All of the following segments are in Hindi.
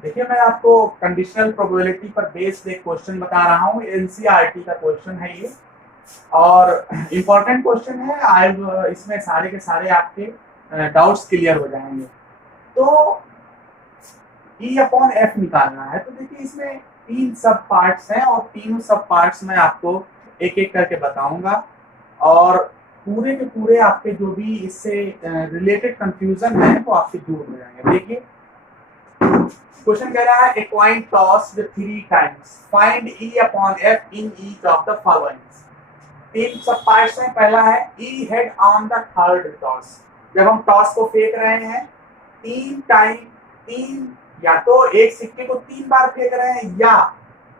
देखिए मैं आपको कंडीशनल प्रोबेबिलिटी पर बेस्ड एक क्वेश्चन बता रहा हूँ, एनसीईआरटी का क्वेश्चन है ये और इम्पोर्टेंट क्वेश्चन है। आज इसमें सारे के सारे आपके डाउट्स क्लियर हो जाएंगे। तो ई अपॉन एफ निकालना है, तो देखिए इसमें तीन सब पार्ट्स हैं और तीनों सब पार्ट्स मैं आपको एक एक करके बताऊंगा और पूरे के पूरे आपके जो भी इससे रिलेटेड कंफ्यूजन है वो आपसे दूर हो जाएंगे। देखिए क्वेश्चन कह रहा है a coin tossed 3 times, find E upon F in each of the following. तीन सब पार्ट्स में पहला है E head on the third toss. जब हम टॉस को फेंक रहे हैं तीन टाइम, तीन या तो एक सिक्के को तीन बार फेंक रहे हैं या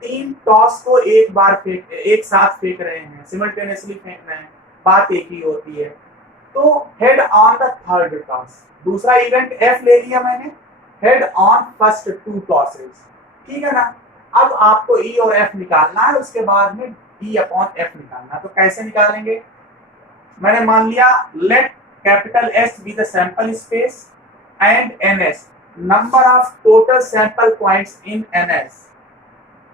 तीन टॉस को एक बार फेंक एक साथ फेंक रहे हैं, सिमल्टेनियसली फेंक रहे हैं, बात एक ही होती है। तो head on the third toss. दूसरा इवेंट एफ ले लिया मैंने, हेड ऑन फर्स्ट 2 टॉसेस। ठीक है ना। अब आपको ई और एफ निकालना है, उसके बाद में ई अपॉन एफ निकालना। तो कैसे निकालेंगे, मैंने मान लिया let capital S be the sample space and N S number of total sample points in N S.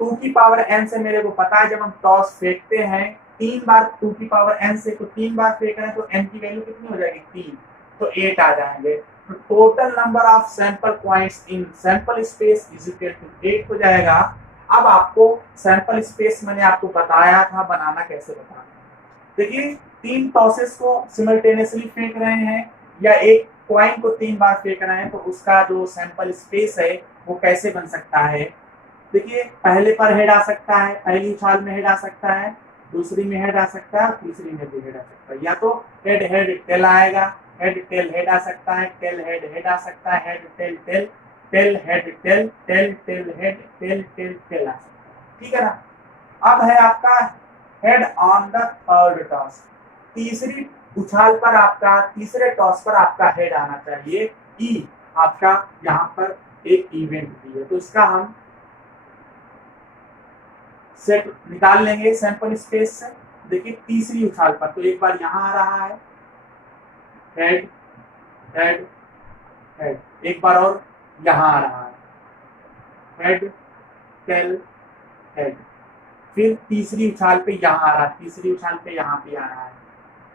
2 की पावर एन से मेरे को पता है जब हम टॉस फेंकते हैं तीन बार 2 की पावर एन से तो तीन बार फेंक रहे हैं तो एन की वैल्यू कितनी हो जाएगी 3, तो 8 आ जाएंगे। तो total number of sample points in sample space is equal to 8 हो जाएगा। अब आपको सैंपल स्पेस मैंने आपको बताया था बनाना कैसे बताना है। देखिए तीन टॉसेस को सिमल्टेनियसली फेंक रहे हैं या एक कॉइन को तीन बार फेंक रहे हैं तो उसका जो सैंपल स्पेस है वो कैसे बन सकता है। देखिए पहले पर हेड आ सकता है, पहली उछाल में हेड आ सकता है, दूसरी में हेड आ सकता है, तीसरी में भी हेड आ सकता है। या तो हेड हेड टेल आएगा, हेड टेल हेड आ सकता है, टेल हेड हेड आ सकता है, head tail tail, tail head tail, tail tail head, tail tail tail आ सकता है। ठीक है ना। अब है आपका head on the third toss. तीसरी उछाल पर आपका, तीसरे टॉस पर आपका हेड आना चाहिए। ई आपका यहाँ पर एक इवेंट भी है तो इसका हम सेट निकाल लेंगे सैंपल स्पेस से। देखिए तीसरी उछाल पर तो एक बार यहाँ आ रहा है हेड हेड हेड, एक बार और यहाँ आ रहा है हेड टेल हेड, फिर तीसरी उछाल पे यहाँ आ रहा है, तीसरी उछाल पे यहाँ पे आ रहा है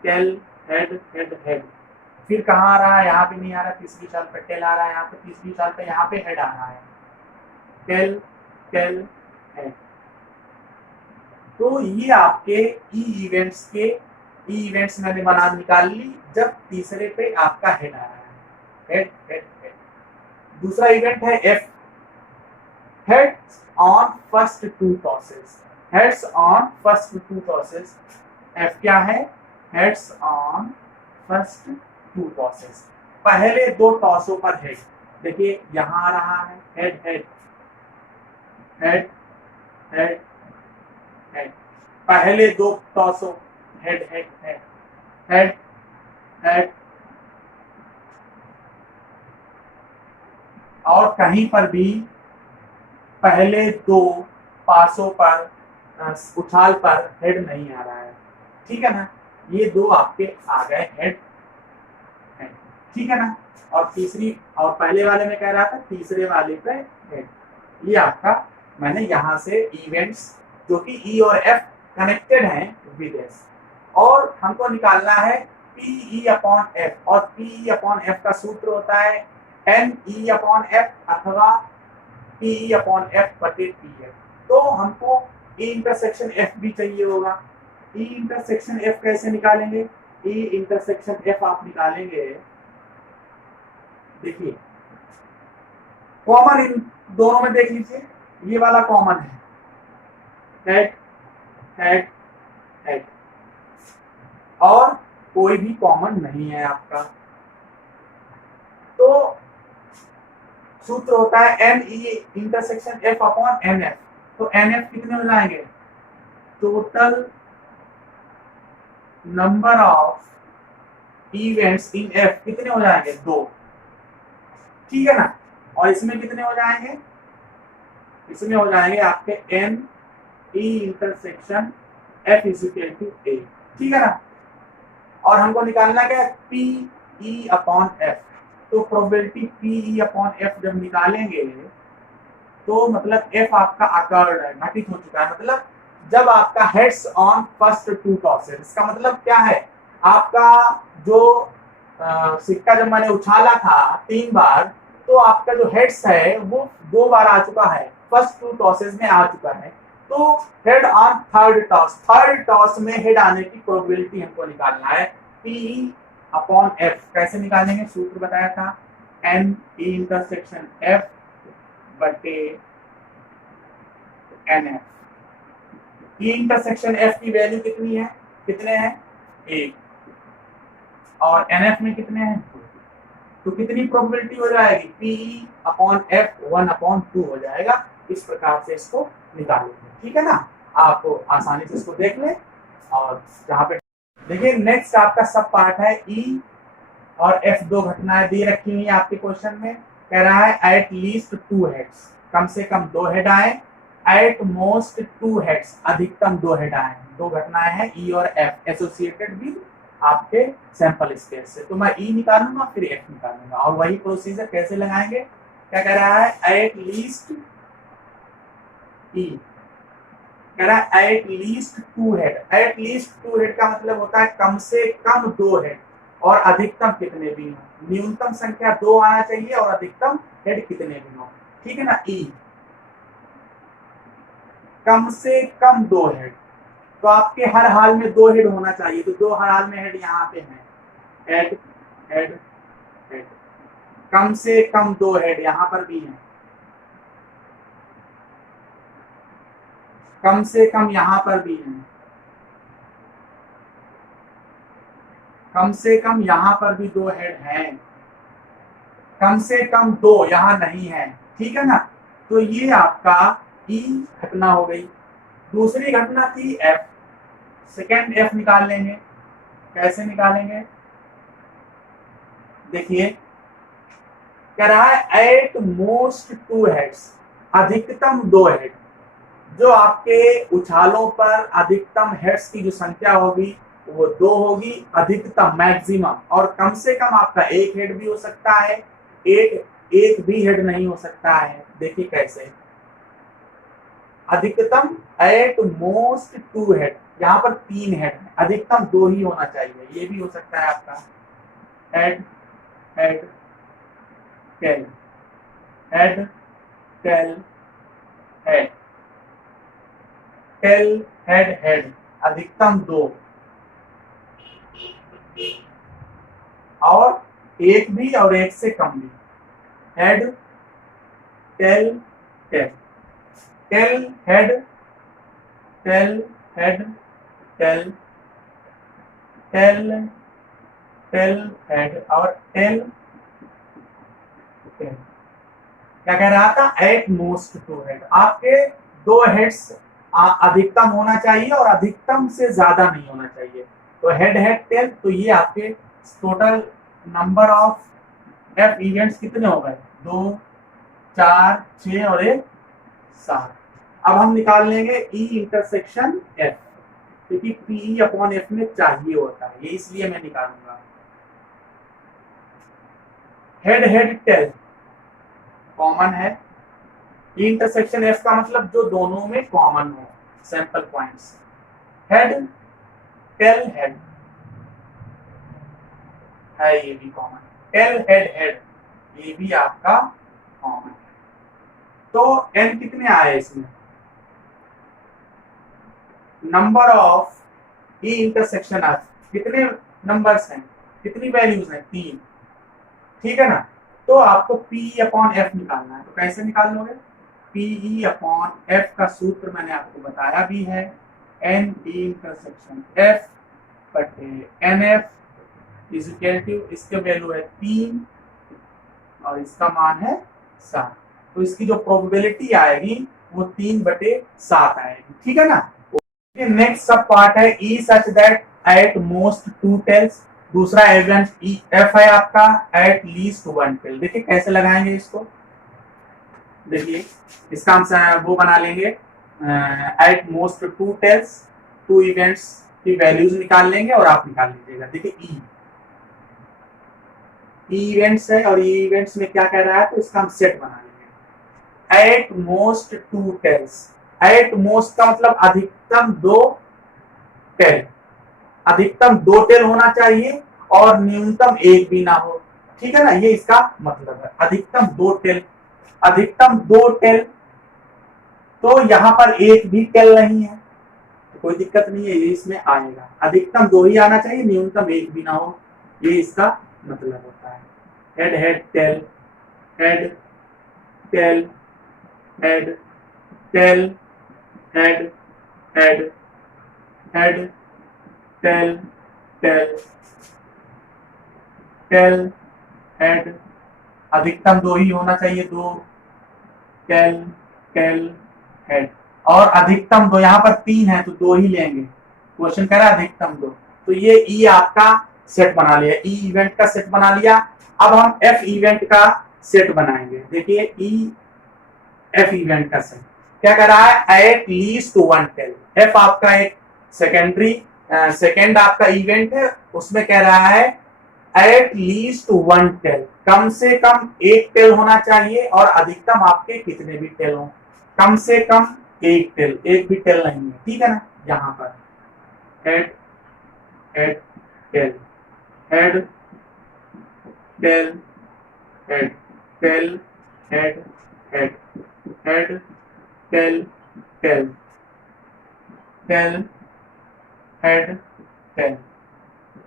टेल हेड हेड हेड, फिर कहाँ आ रहा है यहाँ पे नहीं आ रहा, तीसरी उछाल पे टेल आ रहा है यहाँ पे, तीसरी उछाल पे यहाँ पे हेड आ रहा है टेल टेल हेड। तो ये आपके ई इवेंट्स के ई इवेंट्स मैंने बना निकाल ली जब तीसरे पे आपका हेड आ रहा है हेड हेड हेड। दूसरा इवेंट है F, heads on first 2 tosses, heads on first 2 tosses. F क्या है, हेड्स ऑन फर्स्ट 2 टॉसेस, पहले 2 टॉसों पर हेड। देखिए यहां आ रहा है head head head head head, पहले 2 टॉसों head head head head head, और कहीं पर भी पहले 2 पासों पर उछाल पर हेड नहीं आ रहा है। ठीक है ना। ये 2 आपके आ गए हेड हेड। ठीक है ना। और तीसरी और पहले वाले में कह रहा था तीसरे वाले पे हेड। ये आपका मैंने यहां से इवेंट्स जो कि ई और एफ कनेक्टेड हैं विद एस, और हमको निकालना है पी ई अपॉन एफ, और पी ई अपॉन एफ का सूत्र होता है एन ई अपॉन एफ अथवा पी ई अपॉन एफ बटे पी एफ। तो हमको ई इंटरसेक्शन एफ भी चाहिए होगा। ई इंटरसेक्शन एफ कैसे निकालेंगे, ई इंटरसेक्शन एफ आप निकालेंगे, देखिए कॉमन इन दोनों में देख लीजिए, ये वाला कॉमन है हेड हेड हेड, और कोई भी कॉमन नहीं है आपका। तो सूत्र होता है N E intersection F upon N F. तो एन एफ कितने हो जाएंगे, total number of events in F कितने हो जाएंगे 2। ठीक है ना। और इसमें कितने हो जाएंगे, इसमें हो जाएंगे आपके N E intersection F is equal to A. ठीक है ना। और हमको निकालना क्या है पी ई अपॉन एफ। तो probability P E upon F जब निकालेंगे तो मतलब एफ आपका अकर्ड है, घटित हो चुका है। मतलब जब आपका heads on first two tosses, इसका मतलब क्या है, आपका जो सिक्का जब मैंने उछाला था 3 बार, तो आपका जो हेड्स है वो 2 बार आ चुका है, फर्स्ट टू टॉसेस में आ चुका है। तो हेड ऑन थर्ड टॉस में हेड आने की प्रोबेबिलिटी हमको निकालना है, पी अपॉन एफ। कैसे निकालेंगे, सूत्र बताया था, एन ई इंटरसेक्शन एफ बटे N F. E intersection F की वैल्यू कितनी है, कितने हैं, 1, और एन एफ में कितने हैं, 2। तो कितनी प्रोबेबिलिटी हो जाएगी, पी अपॉन एफ 1/2 हो जाएगा। इस प्रकार से इसको निकालेंगे, ठीक है ना। आप आसानी से इसको देख लें। और जहाँ पे देखिए नेक्स्ट आपका सब पार्ट है, ई और एफ, 2 घटनाएं दी रखी हुई है आपके क्वेश्चन में। कह रहा है एट लीस्ट 2 हेड्स, कम से कम 2 हेड आए, एट मोस्ट 2 हेड्स, अधिकतम 2 हेड आए। 2 घटनाएं हैं ई और एफ एसोसिएटेड विद आपके सैंपल स्पेस से। तो मैं ई निकालूंगा फिर एफ निकालूंगा, और वही प्रोसीजर कैसे लगाएंगे। क्या कह रहा है, एट लीस्ट ई, कह रहा है at least 2 head. At least 2 head का मतलब होता है कम से कम 2 हेड, और अधिकतम कितने भी हो। न्यूनतम संख्या 2 आना चाहिए और अधिकतम हेड कितने भी हो, ठीक है ना। ई कम से कम 2 हेड, तो आपके हर हाल में 2 हेड होना चाहिए। तो 2 हर हाल में हेड यहाँ पे हैं, हेड हेड हेड। कम से कम 2 हेड यहाँ पर भी हैं, कम से कम यहाँ पर भी हैं, कम से कम यहाँ पर भी 2 हेड हैं, कम से कम 2 यहाँ नहीं है, ठीक है ना। तो ये आपका ई घटना हो गई। दूसरी घटना थी एफ, सेकेंड एफ निकाल लेंगे। कैसे निकालेंगे, देखिए कह रहा है एट मोस्ट 2 हेड्स, अधिकतम 2 हेड। जो आपके उछालों पर अधिकतम हेड्स की जो संख्या होगी वो 2 होगी, अधिकतम मैक्सिमम। और कम से कम आपका 1 हेड भी हो सकता है, एक भी हेड नहीं हो सकता है। देखिए कैसे, अधिकतम एट मोस्ट 2 हेड, यहाँ पर 3 हेड है, अधिकतम 2 ही होना चाहिए। ये भी हो सकता है आपका head head tail, head tail head, tail head head, अधिकतम 2, और 1 भी और 1 से कम भी, head tail tail, tail head tail head tail, tail tail head और टेल टेल। क्या कह रहा था, एट मोस्ट 2 हेड, आपके 2 हेड्स अधिकतम होना चाहिए और अधिकतम से ज्यादा नहीं होना चाहिए। तो हेड हेड टेल, तो ये आपके total number of F events कितने हो गए, 2 4 6 और 1 7। अब हम निकाल लेंगे ई इंटरसेक्शन एफ, क्योंकि पी अपॉन एफ में चाहिए होता है, ये इसलिए मैं निकालूंगा। हेड हेड टेल कॉमन है, ई इंटरसेक्शन एफ का मतलब जो दोनों में कॉमन हो, sample points. Head tail head है, ये भी कॉमन, टेल हेड हेड ये भी आपका कॉमन है। तो एन कितने आए इसमें, number of E intersection F, कितने नंबर्स हैं, कितनी वैल्यूज हैं, 3, ठीक है ना। तो आपको पी अपॉन एफ निकालना है। तो कैसे निकाल लोगे, पी अपॉन एफ का सूत्र मैंने आपको बताया भी है, एन ई इंटरसेक्शन एफ बटे N F is equal to, इसके वैल्यू है 3 और इसका मान है 7। तो इसकी जो प्रोबेबिलिटी आएगी वो 3/7 आएगी, ठीक है ना। नेक्स्ट सब पार्ट है E such that at most 2 tails. दूसरा एविडेंस ई एफ है आपका, एट लीस्ट 1 टेल। देखिए कैसे लगाएंगे इसको, देखिए इसका हम वो बना लेंगे, एट मोस्ट 2 टेल्स, 2 इवेंट्स की वैल्यूज निकाल लेंगे और आप निकाल लीजिएगा। देखिए ई इवेंट्स है और ई इवेंट्स में क्या कह रहा है, तो इसका हम सेट बना लेंगे। At most 2 tails. At most का मतलब अधिकतम 2 टेल, अधिकतम 2 टेल होना चाहिए और न्यूनतम 1 भी ना हो, ठीक है ना, ये इसका मतलब है। अधिकतम 2 टेल, अधिकतम 2 टेल, तो यहाँ पर एक भी टेल नहीं है तो कोई दिक्कत नहीं है, ये इसमें आएगा। अधिकतम 2 ही आना चाहिए, न्यूनतम 1 भी ना हो, ये इसका मतलब होता है। Head head tail, head tail, head tail, head head head tail tail tail head, अधिकतम 2 ही होना चाहिए, 2 टेल टेल हेड, और अधिकतम 2, यहाँ पर 3 है तो 2 ही लेंगे, क्वेश्चन कह रहा है अधिकतम 2, तो ये ई आपका सेट बना लिया, ई इवेंट का सेट बना लिया। अब हम एफ इवेंट का सेट बनाएंगे। देखिए ई एफ इवेंट का सेट क्या कह रहा है, एट लीस्ट 1 टेल। एफ आपका एक सेकेंडरी सेकेंड आपका इवेंट है, उसमें कह रहा है एट लीस्ट 1 टेल, कम से कम 1 टेल होना चाहिए और अधिकतम आपके कितने भी टेल हो, कम से कम 1 टेल, एक भी टेल नहीं है, ठीक है ना। यहाँ पर head head tail, head tail, head tail, head head head tail tail tail head tail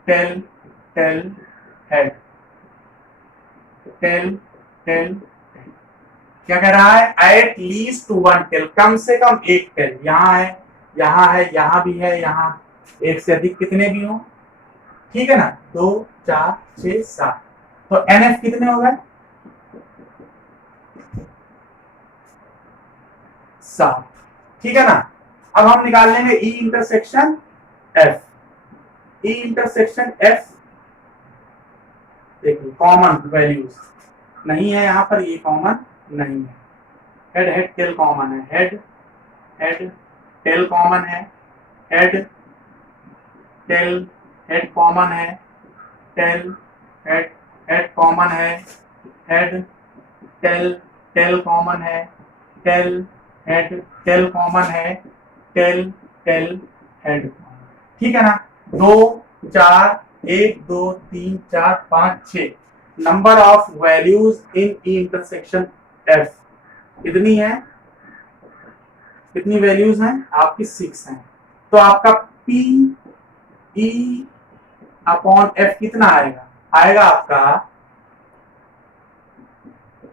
tail tail head tail tail, क्या कह रहा है, एट लीस्ट 1 टेल, कम से कम 1 टेल, यहाँ है, यहाँ है, यहाँ भी है, यहाँ एक से अधिक कितने भी हो, ठीक है ना। 2 4 6 7, तो एनएफ कितने हो गए, 7, ठीक है ना। अब हम निकाल लेंगे ई intersection F. E intersection F, देखिए कॉमन वैल्यूज नहीं है यहाँ पर, ये कॉमन नहीं है। हेड हेड टेल कॉमन है, हेड हेड टेल कॉमन है, हेड टेल हेड कॉमन है, टेल हेड हेड कॉमन है, हेड टेल टेल कॉमन है, टेल हेड टेल कॉमन है, टेल टेल हेड, ठीक है ना। 2 4 1 2 3 4 5 6 number of values in E intersection F कितनी है, कितनी वैल्यूज हैं आपकी, 6 हैं। तो आपका पी ई अपॉन एफ कितना आएगा, आएगा आपका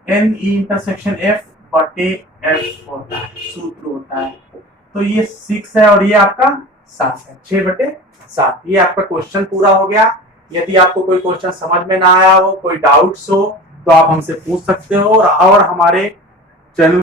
एन ई इंटरसेक्शन एफ बटे एफ होता है, सूत्र होता है। तो ये 6 है और ये आपका 7 है, 6/7। ये आपका क्वेश्चन पूरा हो गया। यदि आपको कोई क्वेश्चन समझ में ना आया हो, कोई डाउट्स हो, तो आप हमसे पूछ सकते हो और हमारे चैनल